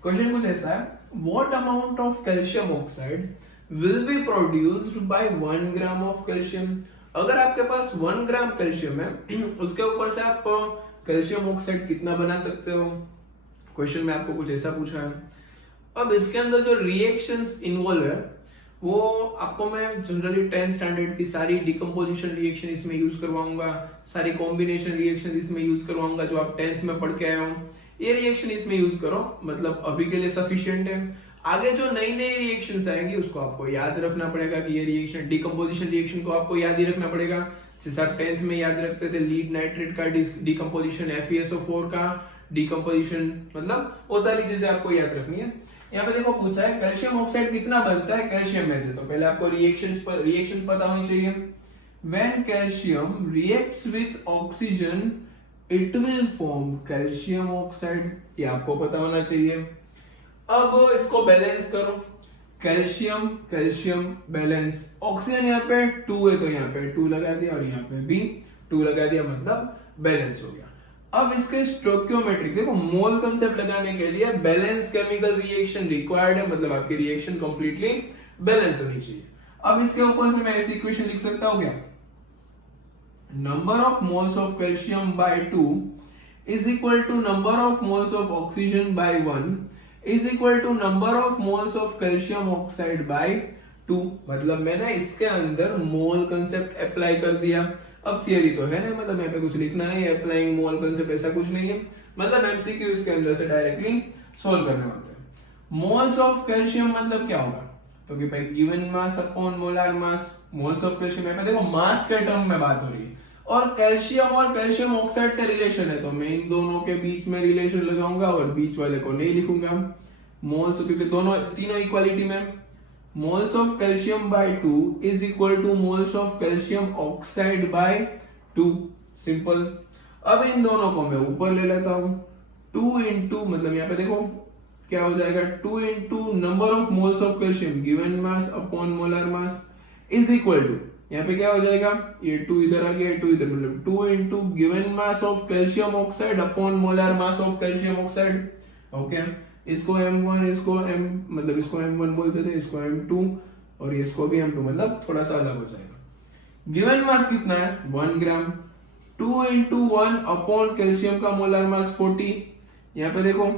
क्वेश्चन कुछ ऐसा है, what amount of calcium oxide will be produced by 1 gram of calcium. अगर आपके पास 1 ग्राम कैल्शियम है उसके ऊपर से आप कैल्शियम ऑक्साइड कितना बना सकते हो। क्वेश्चन में आपको कुछ ऐसा पूछा है। अब इसके अंदर जो रिएक्शंस इन्वॉल्व है वो आपको मैं जनरली 10th स्टैंडर्ड की सारी डिकम्पोजिशन रिएक्शन इसमें यूज करवाऊंगा, सारी कॉम्बिनेशन रिएक्शन इसमें यूज करवाऊंगा जो आप 10th में पढ़ के आए हो। ये रिएक्शन इसमें यूज करो, मतलब अभी के लिए सफिशिएंट है। आगे जो नई नई रिएक्शंस आएंगी उसको आपको याद रखना पड़ेगा कि ये रिएक्शन डिकम्पोजिशन रिएक्शन को आपको याद ही रखना पड़ेगा। जैसे आप 10th में याद रखते थे लीड नाइट्रेट का डिकम्पोजिशन, FeSO4 का डिकम्पोजिशन, मतलब वो सारी चीजें आपको याद रखनी है। यहाँ पे देखो पूछा है कैल्शियम ऑक्साइड कितना बनता है कैल्शियम में से, तो पहले आपको रिएक्शन पता होनी चाहिए। When calcium reacts with oxygen it will form calcium oxide, ये आपको पता होना चाहिए। अब इसको बैलेंस करो, कैल्शियम कैल्शियम बैलेंस, ऑक्सीजन यहाँ पे 2 है तो यहाँ पे 2 लगा दिया और यहाँ पे भी 2 लगा दिया, मतलब बैलेंस हो गया। अब इसके स्टोइकियोमेट्रिक देखो, मोल कंसेप्ट लगाने के लिए बैलेंस केमिकल रिएक्शन रिक्वायर्ड है, मतलब आपकी रिएक्शन कंप्लीटली बैलेंस होनी चाहिए। अब इसके ऊपर से मैं ऐसी इक्वेशन लिख सकता हूं क्या, number of moles of calcium by 2 is equal to number of moles of oxygen by 1 is equal to number of moles of calcium oxide by 2। मतलब मैंने इसके अंदर मोल कंसेप्ट अप्लाई कर दिया। अब थियरी तो है ना, मतलब यहाँ पे कुछ लिखना नहीं है, अप्लाइंग मोल कंसेप्ट ऐसा कुछ नहीं है, मतलब एमसीक्यू इसके अंदर से डायरेक्टली सोल्व करने होते हैं। मोल्स ऑफ कैल्शियम मतलब क्या होगा, तो कि भाई given mass upon molar mass, moles of calcium यहाँ पे देखो मास के टर्म में बात हो रही है, और कैल्शियम और कैल्शियम ऑक्साइड का रिलेशन है तो मैं इन दोनों के बीच में रिलेशन लगाऊंगा और बीच वाले को नहीं लिखूंगा। मोल्स क्योंकि दोनों तीनों इक्वालिटी में, moles of calcium by 2 is equal to moles of calcium oxide by 2, simple. अब इन दोनों को मैं ऊपर ले लेता हूं, 2 इंटू मतलब यहाँ पे देखो क्या हो जाएगा, 2 into number of moles of calcium given mass upon molar mass is equal to, यहाँ पे क्या हो जाएगा, ये 2 इधर आ गया, 2 इधर, मतलब 2 into given mass of calcium oxide upon molar mass of calcium oxide. Okay, इसको M1 इसको M मतलब इसको M1 बोलते थे, इसको M2 और इसको भी M2, मतलब थोड़ा सा अलग हो जाएगा। गिवन मास कितना है 1 ग्राम, 2 इंटू 1 अपॉन कैल्शियम का मोलर मास 40, यहाँ पे देखो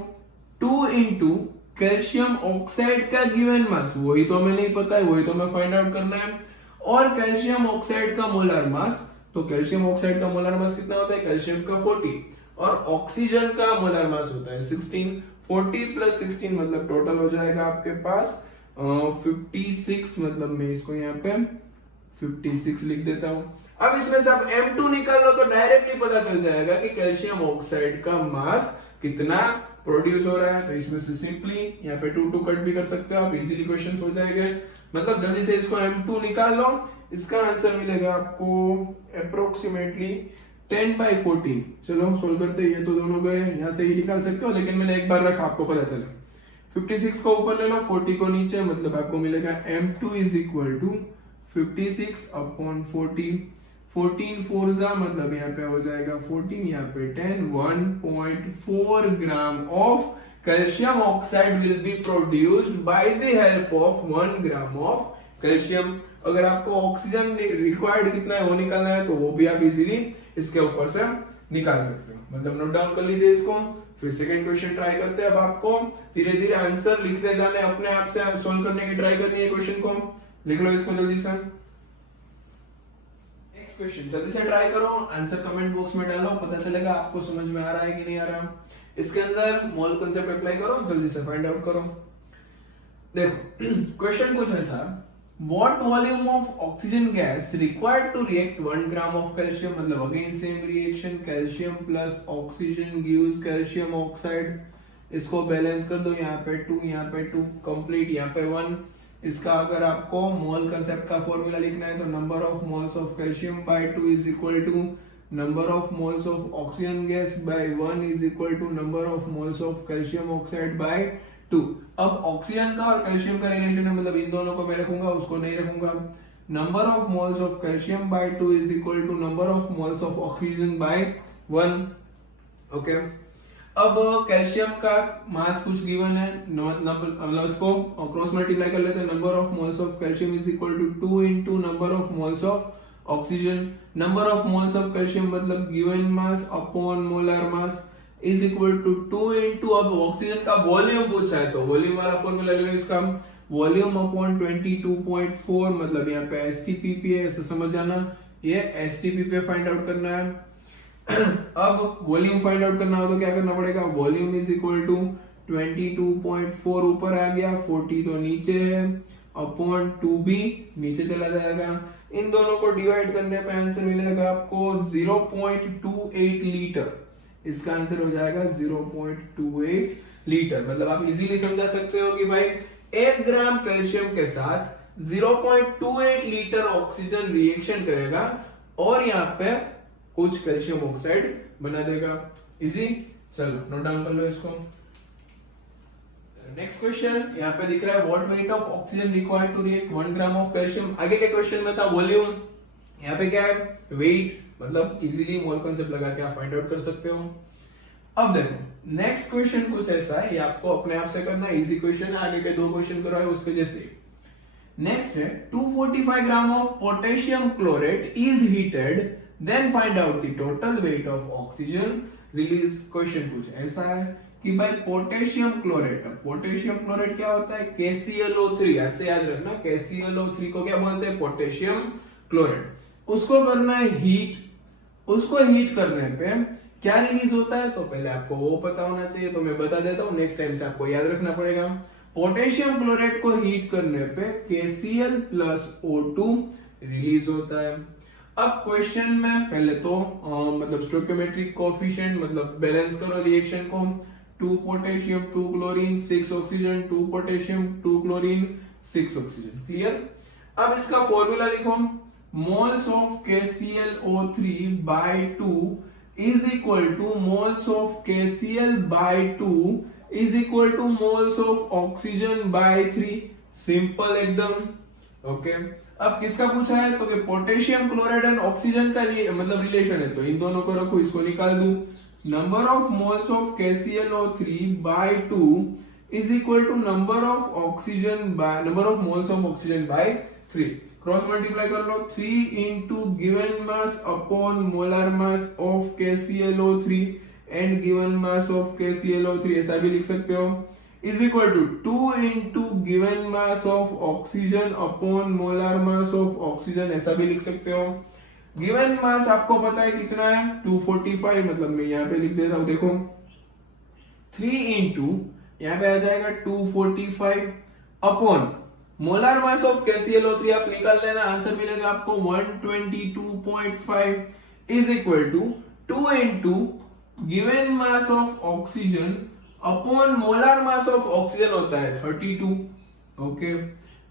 2 इंटू कैल्शियम ऑक्साइड का गिवन मास, वही तो हमें नहीं पता है, वही तो हमें फाइंड आउट करना है, और कैल्शियम ऑक्साइड का मोलर मास, तो कैल्शियम ऑक्साइड का मोलर मास कितना होता है, कैल्शियम का 40 और ऑक्सीजन का मोलर मास होता है 16, 40 प्लस 16 मतलब टोटल हो जाएगा आपके पास 56, मतलब मैं इसको यहाँ पे 56 लिख देता हूं। अब इसमें से आप M2 निकाल लो तो डायरेक्टली पता चल जाएगा कि कैल्शियम ऑक्साइड का मास कितना प्रोड्यूस हो रहा है, तो इसमें से सिंपली यहाँ पे 2 कट भी कर सकते हो आप, इजीली क्वेश्चंस हो जाएंगे। मतलब जल्दी से इसको M2 निकाल लो, इसका आंसर मिलेगा आपको अप्रोक्सीमेटली 10/14। चलो सोल्व करते हैं, ये तो दोनों गए, यहाँ से ही निकाल सकते हो, लेकिन मैंने एक बार रखा आपको पता चले। 56 को ऊपर ले लो, 40 को नीचे, मतलब आपको मिलेगा M2 is equal to 56 upon 40, 14 4 जा मतलब यहाँ पे हो जाएगा 14, यहाँ पे 10, 1.4 ग्राम of calcium oxide will be produced by the help of 1 gram of calcium. अगर आपको ऑक्सीजन रिक्वायर्ड कितना है वो निकालना है तो वो भी आप इजीली इसके ऊपर से निकाल सकते हो, मतलब नोट डाउन कर लीजिए इसको। फिर सेकंड क्वेश्चन ट्राई करते हैं। अब आपको धीरे धीरे आंसर लिखते जाने, अपने आप से सोल्व करने की ट्राई करनी है। क्वेश्चन को लिख लो इसको जल्दी से। नेक्स्ट क्वेश्चन जल्दी से ट्राई करो, आंसर कमेंट बॉक्स में डालो, पता चलेगा आपको समझ में आ रहा है कि नहीं आ रहा। इसके अंदर मोल कांसेप्ट अप्लाई करो, जल्दी से फाइंड आउट करो। देखो क्वेश्चन कुछ ऐसा, what volume of oxygen gas required to react 1 gram of calcium, मतलब again same reaction, calcium plus oxygen gives calcium oxide। इसको बैलेंस कर दो, यहाँ पे 2 यहाँ पे 2 कंप्लीट, यहाँ पे 1। इसका अगर आपको मोल कंसेप्ट का फॉर्मूला लिखना है तो number of moles of calcium by 2 is equal to number of moles of oxygen gas by 1 is equal to number of moles of calcium oxide by 2। अब ऑक्सीजन का और कैल्शियम का रिलेशन है, मतलब इन दोनों को मैं रखूंगा, उसको नहीं रखूंगा। Number of moles of calcium by 2 is equal to number of moles of oxygen by 1। Okay, अब कैल्शियम का मास कुछ गिवन है, मतलब इसको क्रॉस मल्टीप्लाई कर लेते हैं। Number of moles of calcium is equal to 2 into number of moles of oxygen. Number of moles of calcium मतलब given mass upon molar mass, is equal to 2 into, अब oxygen का volume पूछा है तो volume वाला formula ले लो इसका, volume upon 22.4, मतलब यहाँ पे एसटीपीपी है, ऐसा समझ जाना, ये एसटीपीपी फाइंड आउट करना है। अब वॉल्यूम फाइंड आउट करना हो तो क्या करना पड़ेगा, वॉल्यूम इज इक्वल टू 22.4 ऊपर आ गया, 40 तो नीचे है, अपॉन 2b नीचे चला जाएगा, इन दोनों को डिवाइड करने पे आंसर मिलेगा आपको 0.28 लीटर, इसका आंसर हो जाएगा 0.28 लीटर। मतलब आप इजीली समझा सकते हो कि भाई 1 ग्राम कैल्शियम के साथ 0.28 लीटर ऑक्सीजन रिएक्शन करेगा और यहाँ पे कुछ कैल्शियम ऑक्साइड बना देगा। इजी, चलो नोट डाउन कर लो इसको। नेक्स्ट क्वेश्चन यहाँ पे दिख रहा है what weight of oxygen required to react 1 gram of calcium. आगे के क्वेश्चन में था वॉल्यूम, यहाँ पे क्या है वेट, मतलब इजीली मोल कांसेप्ट लगा के आप फाइंड आउट कर सकते हो। अब देखो नेक्स्ट क्वेश्चन कुछ ऐसा है, ये आपको अपने आप से करना है, इजी क्वेश्चन है, आगे के 2 क्वेश्चन कराए उसके जैसे। नेक्स्ट है 245 gram of potassium chlorate is heated, then find out the total weight of oxygen release. Question कुछ ऐसा है कि भाई पोटेशियम क्लोरेट क्या होता है, KClO3, आपसे याद रखना KClO3 को क्या बोलते हैं, पोटेशियम क्लोरेट। उसको करना है हीट, उसको हीट करने पे क्या रिलीज होता है, तो पहले आपको वो पता होना चाहिए, तो मैं बता देता हूँ, नेक्स्ट टाइम से आपको याद रखना पड़ेगा। पोटेशियम क्लोरेट को हीट करने पे KCl+O2 रिलीज होता है। अब क्वेश्चन में पहले तो मतलब स्टोइकियोमेट्रिक कोएफिशिएंट, मतलब बैलेंस करो रिएक्शन को, 2 potassium 2 chlorine 6 oxygen, 2 potassium 2 chlorine 6 oxygen, clear. अब इसका फॉर्मूला लिखो, moles of KClO3 by 2 is equal to moles of KCl by 2 is equal to moles of oxygen by 3, simple एकदम, okay. अब किसका पूछा है, तो कि पोटेशियम क्लोराइड एंड ऑक्सीजन का मतलब रिलेशन है, तो इन दोनों को रखो, इसको निकाल दूं। Number of moles of KClO3 by 2 is equal to number of moles of oxygen by 3, cross multiply कर लो, 3 into given mass upon molar mass of KClO3 and given mass of KClO3, ऐसा भी लिख सकते हो, is equal to 2 into given mass of oxygen upon molar mass of oxygen, ऐसा भी लिख सकते हो। गिवन मास आपको पता है कितना है, 245, मतलब मैं यहाँ पे लिख देता हूँ, देखो 3 into यहाँ पे आ जाएगा 245 upon molar mass of KClO3 आप निकाल लेना, आंसर मिलेगा आपको 122.5 is equal to 2 into given mass of oxygen upon molar mass of oxygen होता है 32, ओके।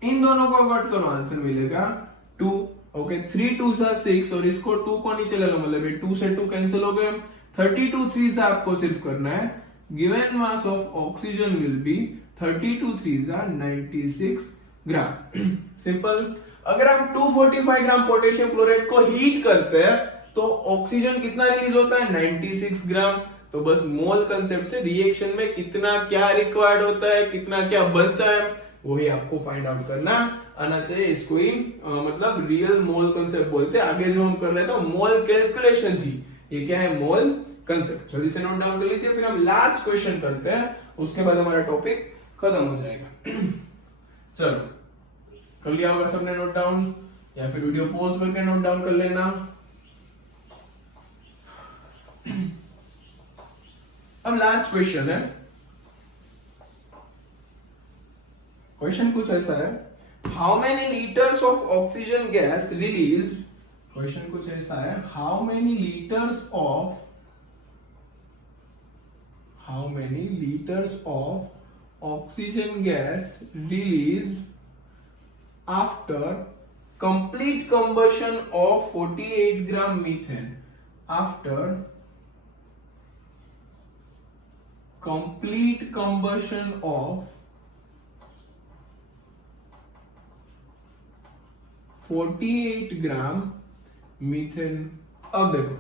इन दोनों को कट करो, आंसर मिलेगा 2, ओके। 3 2 6 और इसको 2 को नीचे ले लो, मतलब ये 2 से 2 कैंसिल हो गए, 32 3 से आपको सिर्फ करना है given mass of oxygen will be 32 3 96 gram, simple. अगर आप 245 ग्राम पोटेशियम क्लोराइड को हीट करते हैं तो ऑक्सीजन कितना रिलीज होता है, 96 ग्राम। तो बस मोल कंसेप्ट से रिएक्शन में कितना क्या रिक्वायर्ड होता है, कितना क्या बनता है, वही आपको फाइंड आउट करना आना चाहिए। इसको ही मतलब रियल मोल कंसेप्ट बोलते हैं। आगे जो हम कर रहे थे मोल कैलकुलेशन थी, ये क्या है, मोल कंसेप्ट। जल्दी से नोट डाउन कर लीजिए, फिर हम लास्ट क्वेश्चन करते हैं, उसके बाद हमारा टॉपिक खत्म हो जाएगा। चलो कर लिया होगा सबने नोट डाउन, या फिर वीडियो पॉज करके नोट डाउन कर लेना। अब लास्ट क्वेश्चन है, क्वेश्चन कुछ ऐसा है, how many litres of oxygen gas release, question कुछ ऐसा है, how many litres of oxygen gas release after complete combustion of 48 gram methane, after complete combustion of 48 gram methane. अब देखो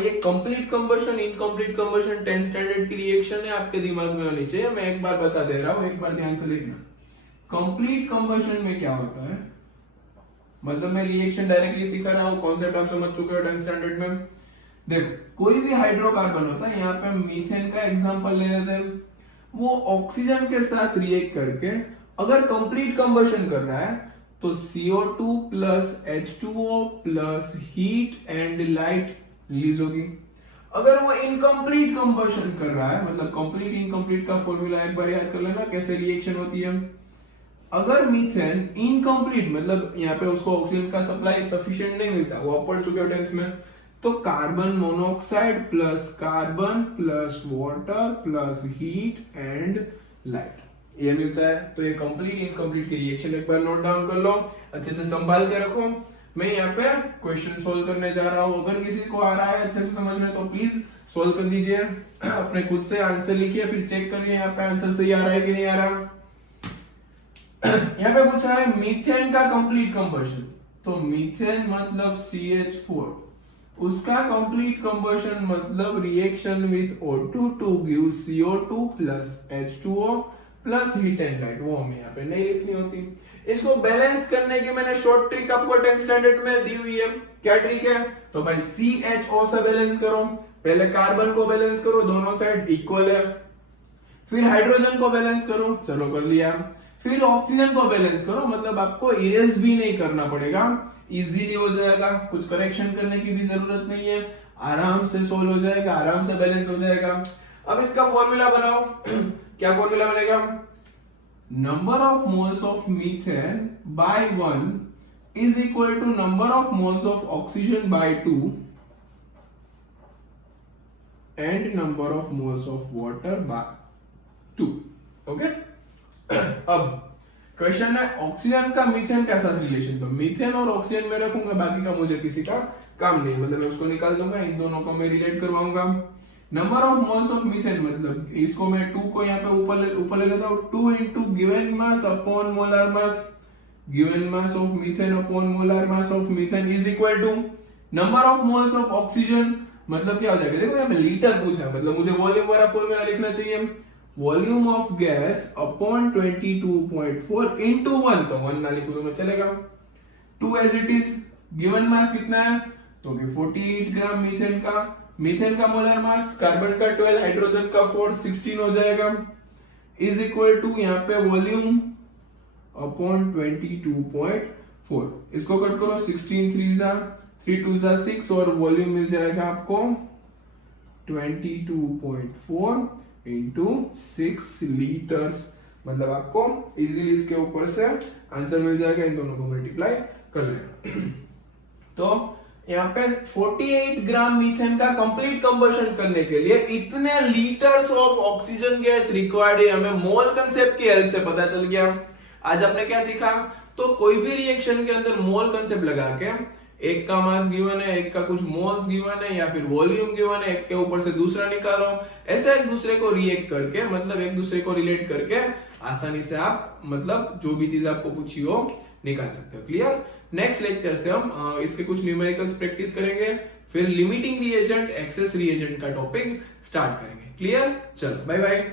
ये complete combustion, incomplete combustion 10 standard की reaction है, आपके दिमाग में होनी चाहिए, मैं एक बार बता दे रहा हूं, एक बार ध्यान से देखना। कंप्लीट कंबशन में क्या होता है, मतलब मैं रिएक्शन डायरेक्टली सिखा रहा हूं, कॉन्सेप्ट आप समझ चुके हो 10 स्टैंडर्ड में। देखो कोई भी हाइड्रोकार्बन होता है, यहाँ पे मीथेन का एग्जांपल ले लेते हैं, वो ऑक्सीजन के साथ रिएक्ट करके अगर कंप्लीट कंबशन कर रहा है तो CO2 plus H2O plus heat and light release होगी। अगर वो इनकम्प्लीट कंबशन कर रहा है, मतलब कंप्लीट इनकम्प्लीट का फॉर्मूला एक बार याद कर लेना कैसे रिएक्शन होती है। अगर मीथेन इनकम्प्लीट मतलब यहाँ पे उसको ऑक्सीजन का सप्लाई सफिशिएंट नहीं मिलता, वो आप पढ़ चुके हो 10th में, तो carbon monoxide plus carbon plus water plus heat and light ये मिलता है। तो ये कंप्लीट इनकम्प्लीट की रिएक्शन एक बार नोट डाउन कर लो, अच्छे से संभाल के रखो। मैं यहाँ पे क्वेश्चन सोल्व करने जा रहा हूँ, अगर किसी को आ रहा है अच्छे से समझने तो प्लीज सोल्व कर दीजिए, अपने खुद से आंसर लिखिए, फिर चेक करिए यहाँ पे आंसर सही आ रहा है कि नहीं आ रहा। यहाँ पे पूछा है मीथेन का कंप्लीट कंबशन, तो मीथेन मतलब CH4, उसका कंप्लीट कंबशन मतलब reaction with O2 to give CO2 plus H2O plus heat and light, वो हमें यहाँ पे नहीं लिखनी होती। इसको बैलेंस करने की मैंने शॉर्ट ट्रिक आपको 10th स्टैंडर्ड में दी हुई है। क्या ट्रिक है? तो भाई CHO से बैलेंस करो, पहले कार्बन को बैलेंस करो, दोनों साइड इक्वल है, फिर हाइड्रोजन को बैलेंस करो, चलो कर लिया, फिर ऑक्सीजन को बैलेंस करो, मतलब आपको इरेज भी नहीं करना पड़ेगा, इजीली हो जाएगा, कुछ करेक्शन करने की भी जरूरत नहीं है, आराम से सोल्व हो जाएगा, आराम से बैलेंस हो जाएगा। अब इसका फॉर्मूला बनाओ। क्या फॉर्मूला बनेगा? Number of moles of methane by 1 is equal to number of moles of oxygen by 2 and number of moles of water by 2। Okay, अब क्वेश्चन है ऑक्सीजन का मीथेन के साथ रिलेशन, तो मीथेन और ऑक्सीजन में रखूंगा, बाकी का मुझे किसी का काम नहीं, मतलब मैं उसको निकाल दूंगा, इन दोनों को मैं रिलेट करवाऊंगा। Number of moles of methane मतलब इसको मैं 2 को यहाँ पे ऊपर ले लेता हूँ, 2 into given mass upon molar mass, given mass of methane upon molar mass of methane is equal to number of moles of oxygen, मतलब क्या हो जाएगा, देखो यहाँ पे लीटर पूछा, मतलब मुझे वॉल्यूम वाला फॉर्मूला लिखना चाहिए, volume of gas upon 22.4 into 1, तो 1 ना लिखूं तो मैं चलेगा, 2 as it is. Given mass कितना है, तो 48 ग्राम मीथेन का मोलर मास, कार्बन का 12, हाइड्रोजन का 4, 16 हो जाएगा, इज इक्वल टू यहाँ पे वॉल्यूम अपॉन 22.4, इसको कट करो, 16 3 2 6 और वॉल्यूम मिल जाएगा आपको 22.4 into 6 लीटर्स, मतलब आपको इजीली इसके ऊपर से आंसर मिल जाएगा, इन दोनों को मल्टीप्लाई कर लेना। तो यहाँ पे 48 ग्राम मीथेन का कंप्लीट कंबशन करने के लिए इतने litres of oxygen gas required है, हमें मोल कंसेप्ट की हेल्प से पता चल गया। आज आपने क्या सीखा, तो कोई भी रिएक्शन के अंदर मोल कंसेप्ट लगा के एक का मास गिवन है, एक का कुछ मोल्स गिवन है, या फिर वॉल्यूम गिवन है, एक के ऊपर से दूसरा निकालो, ऐसे एक दूसरे को रिएक्ट करके, मतलब एक दूसरे को रिलेट करके आसानी से आप मतलब जो भी चीज आपको पूछी हो निकाल सकते हो। क्लियर? नेक्स्ट लेक्चर से हम इसके कुछ न्यूमेरिकल्स प्रैक्टिस करेंगे, फिर लिमिटिंग रिएजेंट, एक्सेस रिएजेंट का टॉपिक स्टार्ट करेंगे। क्लियर? चलो बाय बाय।